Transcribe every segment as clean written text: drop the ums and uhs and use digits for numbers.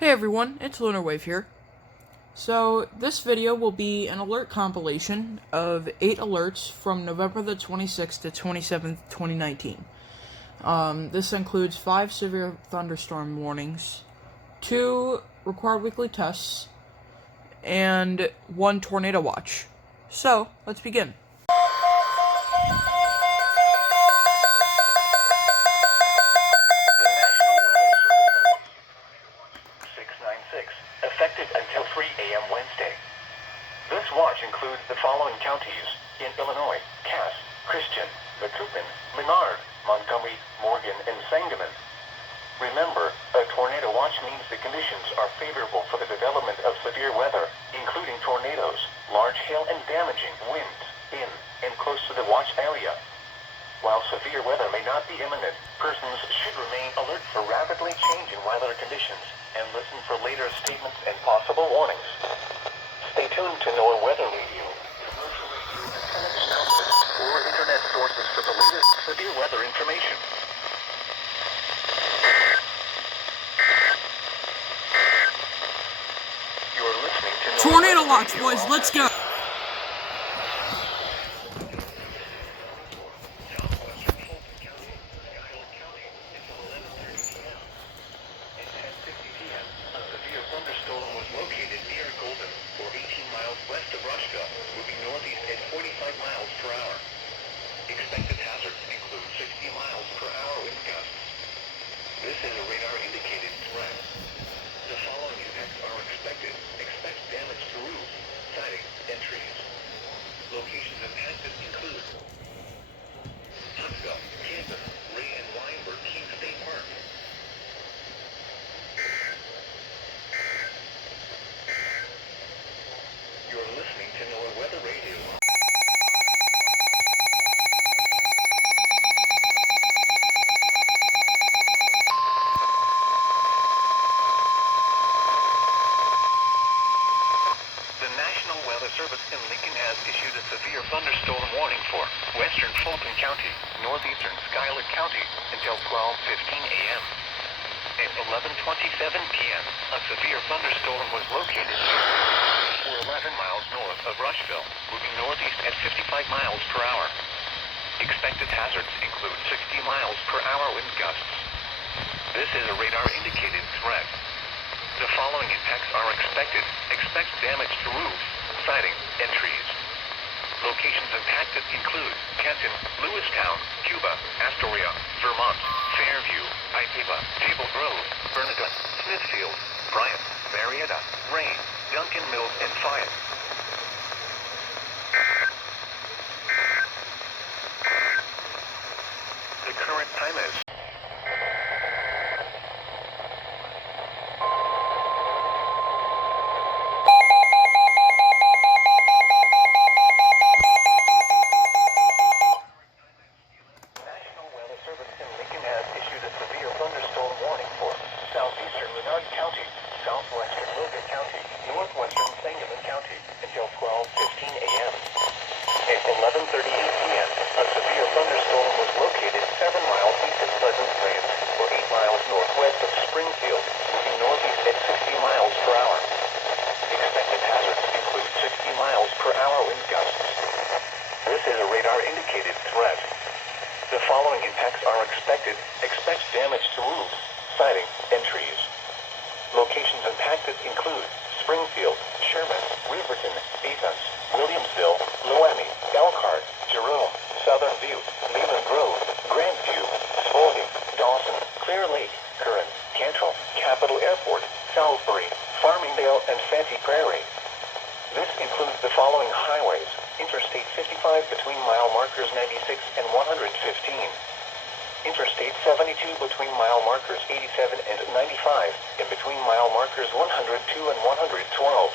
Hey everyone, it's Lunar Wave here. So, this video will be an alert compilation of 8 alerts from November the 26th to 27th, 2019. This includes 5 severe thunderstorm warnings, 2 required weekly tests, and 1 tornado watch. So, let's begin. Effective until 3 a.m. Wednesday. This watch includes the following counties in Illinois: Cass, Christian, Macoupin, Menard, Montgomery, Morgan, and Sangamon. Remember, a tornado watch means the conditions are favorable for the development of severe weather, including tornadoes, large hail, and damaging winds in and close to the watch area. While severe weather may not be imminent, persons should remain alert for rapidly changing weather conditions and listen for later statements and possible warnings. Stay tuned to NOAA Weather Radio, commercial radio, and television outlets or internet sources for the latest severe weather information. You're listening to NOAA Tornado Weather watch, Radio. boys, let's go! Expected hazards include 60 miles per hour wind gusts. This is a radar-indicated threat. The following events are expected. Expect damage to roofs, siding, and trees. Locations impacted include Huntsville, Kansas, Ray and Weinberg King State Park. You're listening to NOAA Weather Radio. Service in Lincoln has issued a severe thunderstorm warning for western Fulton County, northeastern Schuyler County until 12:15 a.m. At 11:27 p.m., a severe thunderstorm was located for 11 miles north of Rushville, moving northeast at 55 miles per hour. Expected hazards include 60 miles per hour wind gusts. This is a radar-indicated threat. The following impacts are expected. Expect damage to roofs, siding, and trees. Locations impacted include Kenton, Lewistown, Cuba, Astoria, Vermont, Fairview, Ithaca, Table Grove, Bernadette, Smithfield, Bryant, Marietta, Rain, Duncan Mills, and Fayette. The current time is southeastern Menard County, southwestern Logan County, northwestern Sangamon County, until 12:15 a.m. At 11:38 p.m., a severe thunderstorm was located 7 miles east of Pleasant Plains, or 8 miles northwest of Springfield, moving northeast at 60 miles per hour. Expected hazards include 60 miles per hour wind gusts. This is a radar-indicated threat. The following impacts are expected. Expect damage to roofs, siding, and trees. Locations impacted include Springfield, Sherman, Riverton, Athens, Williamsville, Loami, Elkhart, Jerome, Southern View, Leland Grove, Grandview, Spalding, Dawson, Clear Lake, Curran, Cantrell, Capitol Airport, Salisbury, Farmingdale, and Santee Prairie. This includes the following highways: Interstate 55 between mile markers 96 and 115. Interstate 72 between mile markers 87 and 95, and between mile markers 102 and 112.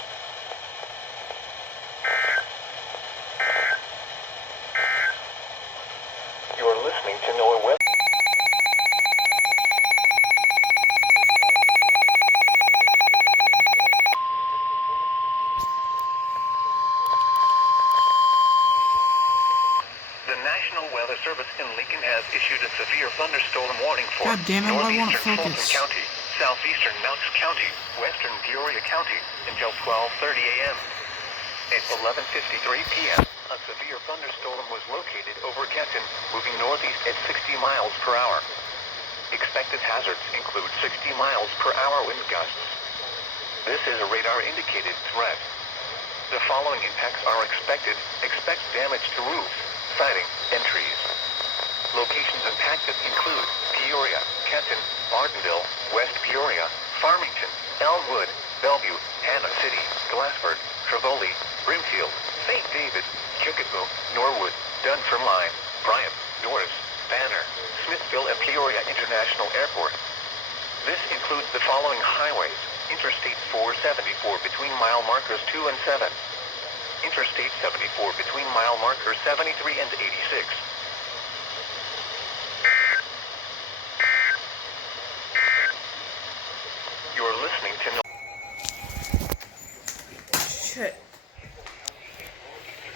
You're listening to NOAA Weather. The National Weather Service in Lincoln has issued a severe thunderstorm warning for God damn it, why won't it northeastern Fulton focus? County, southeastern Knox County, western Peoria County, until 12:30 a.m. At 11:53 p.m., a severe thunderstorm was located over Kenton, moving northeast at 60 miles per hour. Expected hazards include 60 miles per hour wind gusts. This is a radar-indicated threat. The following impacts are expected. Expect damage to roofs, siding, and trees. Locations impacted include Peoria, Kenton, Bartonville, West Peoria, Farmington, Elmwood, Bellevue, Hannah City, Glassford, Trevoli, Brimfield, St. David, Chickasaw, Norwood, Dunfermline, Bryant, Norris, Banner, Smithville, and Peoria International Airport. This includes the following highways: Interstate 474 between mile markers 2 and 7. Interstate 74 between mile markers 73 and 86. You're listening to Shit.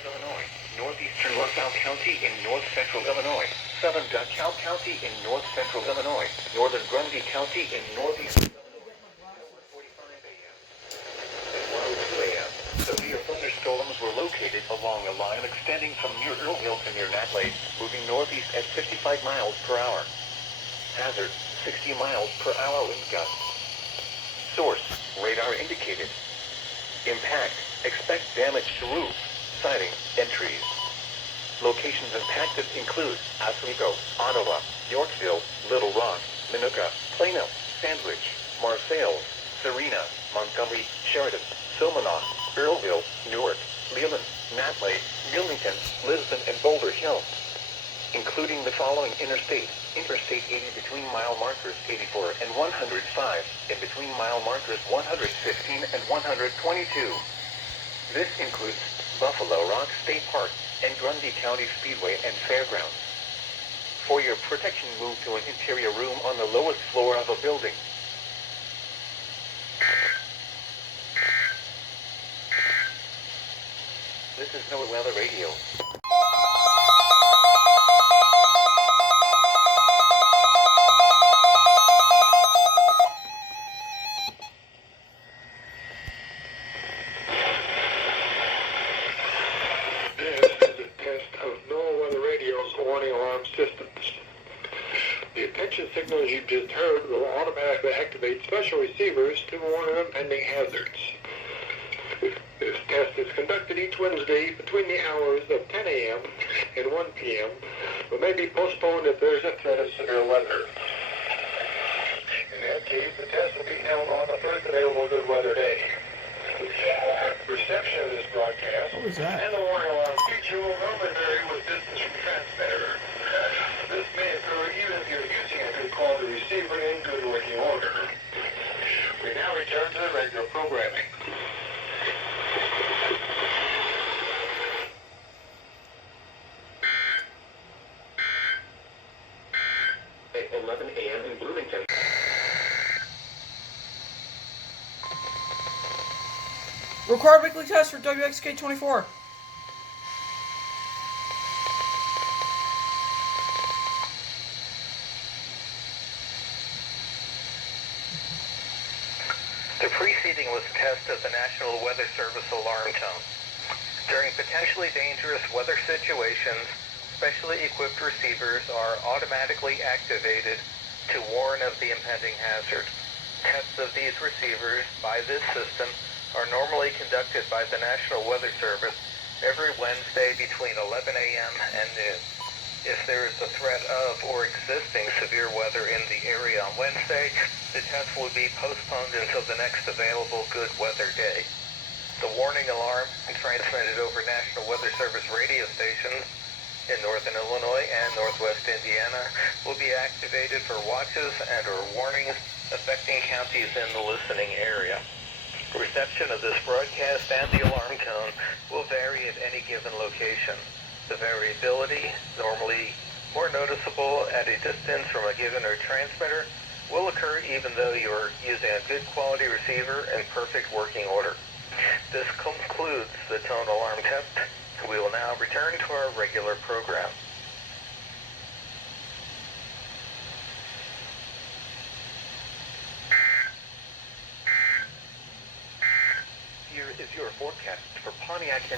Illinois, northeastern LaSalle County in north central Illinois, southern DeKalb County in north central Illinois, northern Grundy County in northeastern Illinois. 1:45 a.m. At 1:02 a.m., severe thunderstorms were located along a line extending from near Earlville to near Natley, moving northeast at 55 miles per hour. Hazard: 60 miles per hour wind gusts. Source: radar indicated. Impact: expect damage to roofs, siding, and trees. Locations impacted include Oswego, Ottawa, Yorkville, Little Rock, Minooka, Plano, Sandwich, Marseilles, Serena, Montgomery, Sheridan, Silmanoff, Earlville, Newark, Leland, Natley, Wilmington, Lisbon, and Boulder Hill, including the following interstates: Interstate 80 between mile markers 84 and 105, and between mile markers 115 and 122. This includes Buffalo Rock State Park and Grundy County Speedway and Fairgrounds. For your protection, move to an interior room on the lowest floor of a building. This is NOAA Weather Radio. The attention signals you just heard will automatically activate special receivers to warn of impending hazards. This test is conducted each Wednesday between the hours of 10 a.m. and 1 p.m., but may be postponed if there is a threat of severe weather. In that case, the test will be held on the first available good weather day. Reception of this broadcast What was that? and the warning alarm feature will normally vary with distance from the transmitter. This may occur even if you're using a good quality receiver in good working order. We now return to the regular programming. At 11 a.m. in Bloomington. Required weekly test for WXK24. The preceding was a test of the National Weather Service alarm tone. During potentially dangerous weather situations, specially equipped receivers are automatically activated to warn of the impending hazard. Tests of these receivers by this system are normally conducted by the National Weather Service every Wednesday between 11 a.m. and noon. If there is a threat of or existing severe weather in the area on Wednesday, the test will be postponed until the next available good weather day. The warning alarm, transmitted over National Weather Service radio stations in northern Illinois and northwest Indiana, will be activated for watches and/or warnings affecting counties in the listening area. Reception of this broadcast and the alarm tone will vary at any given location. The variability, normally more noticeable at a distance from a given or transmitter, will occur even though you are using a good quality receiver in perfect working order. This concludes the tone alarm test. We will now return to our regular program. here is your forecast for Pontiac and